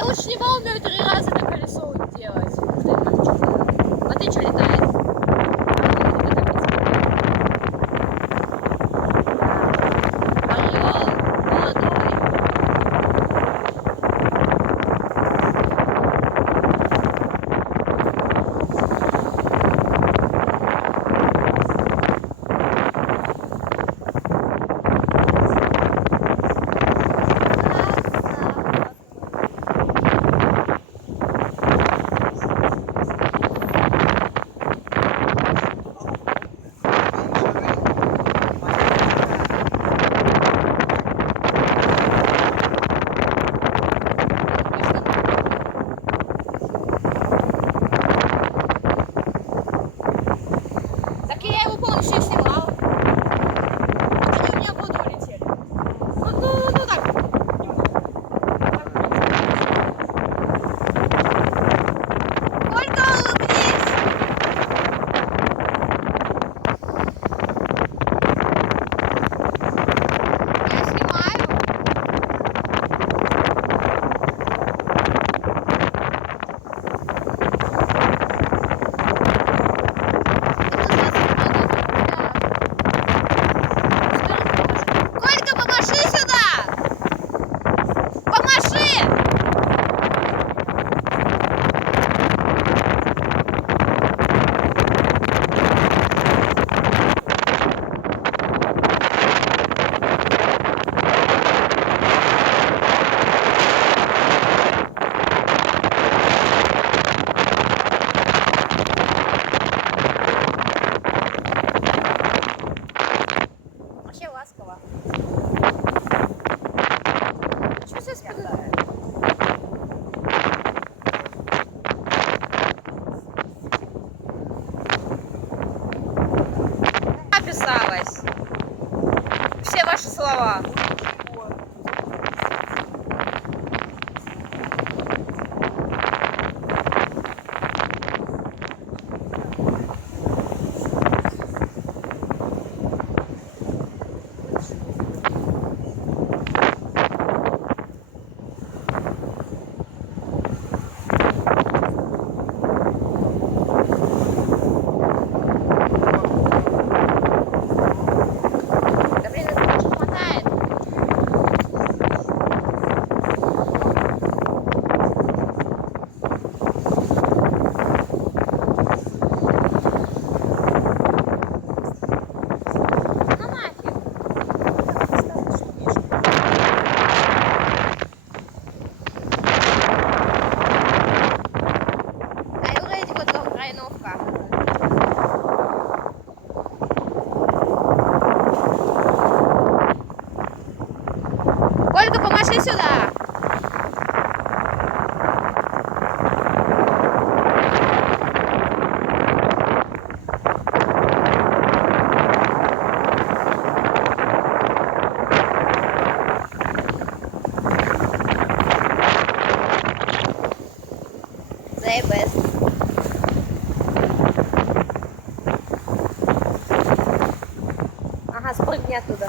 Я лучше не умею 3 раза на колесо делать. Смотри, что летает. Орел молодой. Так я его полностью снимал. Они у меня в воду улетели. Ну так. Только улыбнись. Я снимаю. Колька, помаши сюда! Помаши! Вообще ласково. Что за спина? Описалась. Все ваши слова. Да блин, это очень хватает. Ну нафиг. А я уже вот до крайновка. Колька, помаши сюда! Заебес. Ага, спрыгни оттуда.